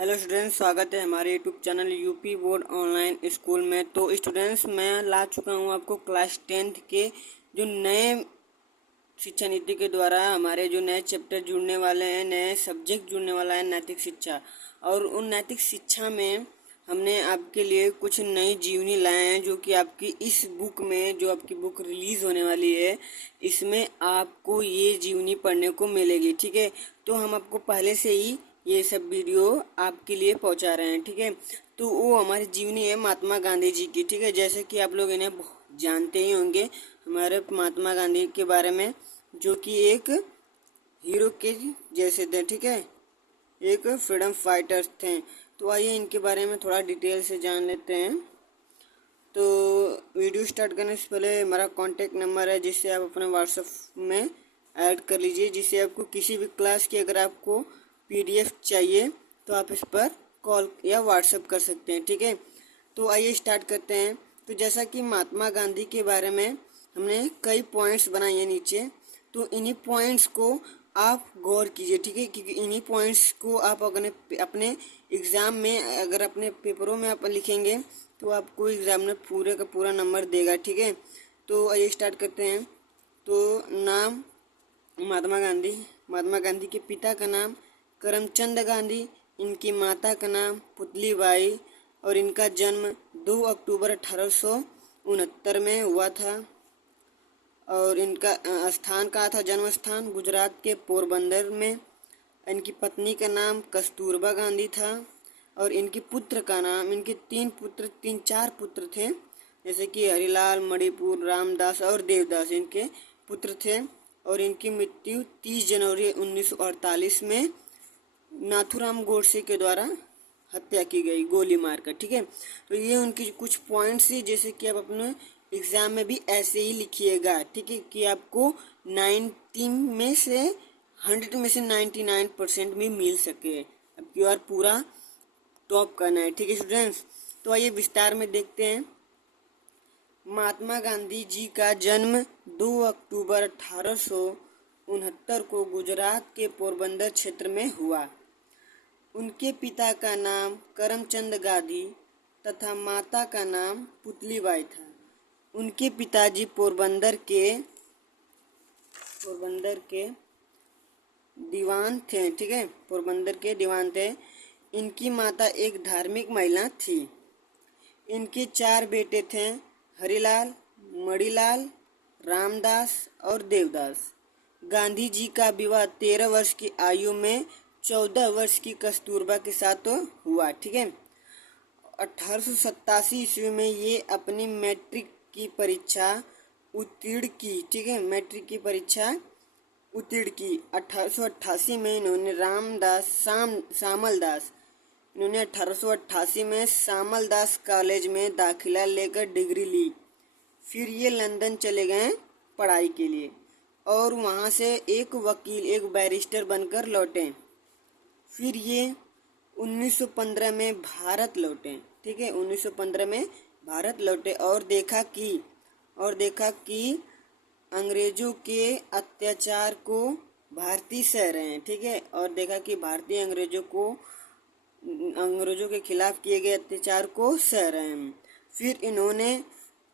Hello students, स्वागत है हमारे YouTube channel UP board online school में। तो स्टूडेंट्स, मैं ला चुका हूँ आपको क्लास 10th के जो नए शिक्षा नीति के द्वारा हमारे जो नए चैप्टर जुड़ने वाले हैं, नए सब्जेक्ट जुड़ने वाला है नैतिक शिक्षा। और उन नैतिक शिक्षा में हमने आपके लिए कुछ नई जीवनी लाए हैं जो कि आपकी इस बुक में, जो आपकी बुक रिलीज़ होने वाली है, इसमें आपको ये जीवनी पढ़ने को मिलेगी। ठीक है, तो हम आपको पहले से ही ये सब वीडियो आपके लिए पहुंचा रहे हैं। ठीक है, तो वो हमारी जीवनी है महात्मा गांधी जी की। ठीक है, जैसे कि आप लोग इन्हें जानते ही होंगे हमारे महात्मा गांधी के बारे में, जो कि एक हीरो के जैसे थे। ठीक है, एक फ्रीडम फाइटर्स थे। तो आइए इनके बारे में थोड़ा डिटेल से जान लेते हैं। तो वीडियो स्टार्ट करने से पहले हमारा कॉन्टेक्ट नंबर है, जिससे आप अपने व्हाट्सएप में ऐड कर लीजिए, जिससे आपको किसी भी क्लास की अगर आपको पीडीएफ चाहिए तो आप इस पर कॉल या व्हाट्सएप कर सकते हैं। ठीक है, तो आइए स्टार्ट करते हैं। तो जैसा कि महात्मा गांधी के बारे में हमने कई पॉइंट्स बनाए हैं नीचे, तो इन्हीं पॉइंट्स को आप गौर कीजिए। ठीक है, क्योंकि इन्हीं पॉइंट्स को आप अपने एग्ज़ाम में, अगर अपने पेपरों में आप लिखेंगे तो आपको एग्ज़ाम में पूरे का पूरा नंबर देगा। ठीक है, तो आइए स्टार्ट करते हैं। तो नाम महात्मा गांधी के पिता का नाम करमचंद गांधी, इनकी माता का नाम पुतली बाई, और इनका जन्म 2 अक्टूबर 1869 में हुआ था। और इनका स्थान कहाँ था? जन्म स्थान गुजरात के पोरबंदर में। इनकी पत्नी का नाम कस्तूरबा गांधी था। और इनके पुत्र का नाम, इनके तीन चार पुत्र थे, जैसे कि हरिलाल, मणिपुर, रामदास और देवदास इनके पुत्र थे। और इनकी मृत्यु 30 जनवरी 1948 में नाथूराम गोडसे के द्वारा हत्या की गई, गोली मारकर। ठीक है, तो ये उनकी कुछ पॉइंट्स है, जैसे कि आप अपने एग्जाम में भी ऐसे ही लिखिएगा। ठीक है, कि आपको 90 में से 100 में से 99% में मिल सके, अब की बार पूरा टॉप करना है। ठीक है स्टूडेंट्स, तो आइए विस्तार में देखते हैं। महात्मा गांधी जी का जन्म 2 अक्टूबर 1869 को गुजरात के पोरबंदर क्षेत्र में हुआ। उनके पिता का नाम करमचंद गांधी तथा माता का नाम पुतलीबाई था। उनके पिताजी पोरबंदर के दीवान थे। ठीक है, पोरबंदर के दीवान थे। इनकी माता एक धार्मिक महिला थी। इनके 4 बेटे थे, हरिलाल, मणिलाल, रामदास और देवदास। गांधी जी का विवाह 13 वर्ष की आयु में 14 वर्ष की कस्तूरबा के साथ हुआ। ठीक है, 1887 ईस्वी में ये अपनी मैट्रिक की परीक्षा उत्तीर्ण की। ठीक है, मैट्रिक की परीक्षा उत्तीर्ण की। 1888 में इन्होंने इन्होंने 1888 में सामलदास कॉलेज में दाखिला लेकर डिग्री ली। फिर ये लंदन चले गए पढ़ाई के लिए, और वहाँ से एक वकील, एक बैरिस्टर बनकर लौटे। फिर ये 1915 में भारत लौटे। ठीक है, 1915 में भारत लौटे और देखा कि अंग्रेजों के अत्याचार को भारतीय सह रहे हैं। ठीक है, और देखा कि भारतीय अंग्रेजों के खिलाफ किए गए अत्याचार को सह रहे हैं। फिर इन्होंने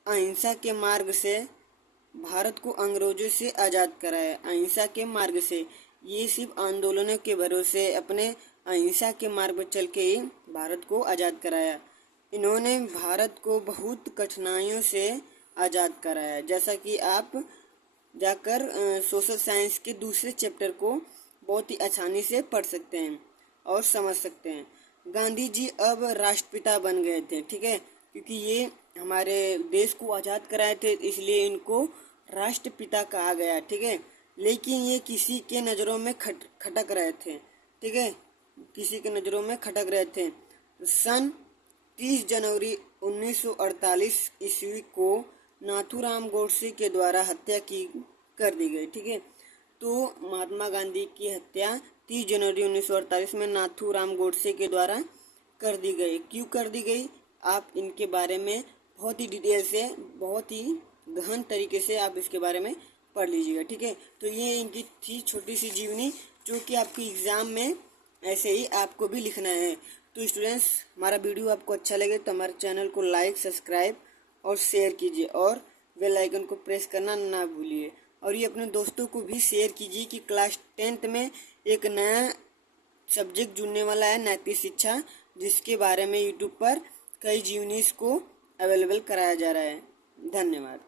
अहिंसा के मार्ग से भारत को अंग्रेजों से आज़ाद कराया। अहिंसा के मार्ग से, ये सिर्फ आंदोलनों के भरोसे अपने अहिंसा के मार्ग पर चल के ही भारत को आज़ाद कराया। इन्होंने भारत को बहुत कठिनाइयों से आज़ाद कराया, जैसा कि आप जाकर सोशल साइंस के दूसरे चैप्टर को बहुत ही आसानी से पढ़ सकते हैं और समझ सकते हैं। गांधी जी अब राष्ट्रपिता बन गए थे। ठीक है, क्योंकि ये हमारे देश को आज़ाद कराए थे, इसलिए इनको राष्ट्रपिता कहा गया। ठीक है, लेकिन ये किसी के नज़रों में खटक रहे थे। ठीक है, किसी के नज़रों में खटक रहे थे। सन 30 जनवरी 1948 ईस्वी को नाथूराम गोडसे के द्वारा हत्या कर दी गई। ठीक है, तो महात्मा गांधी की हत्या 30 जनवरी 1948 में नाथूराम गोडसे के द्वारा कर दी गई। क्यों कर दी गई, आप इनके बारे में बहुत ही डिटेल से, बहुत ही गहन तरीके से आप इसके बारे में पढ़ लीजिएगा। ठीक है, तो ये इनकी थी छोटी सी जीवनी, जो कि आपकी एग्ज़ाम में ऐसे ही आपको भी लिखना है। तो स्टूडेंट्स, हमारा वीडियो आपको अच्छा लगे तो हमारे चैनल को लाइक, सब्सक्राइब और शेयर कीजिए और बेल आइकन को प्रेस करना ना भूलिए। और ये अपने दोस्तों को भी शेयर कीजिए कि क्लास 10th में एक नया सब्जेक्ट जुड़ने वाला है, नैतिक शिक्षा, जिसके बारे में यूट्यूब पर कई जीवनीस को अवेलेबल कराया जा रहा है। धन्यवाद।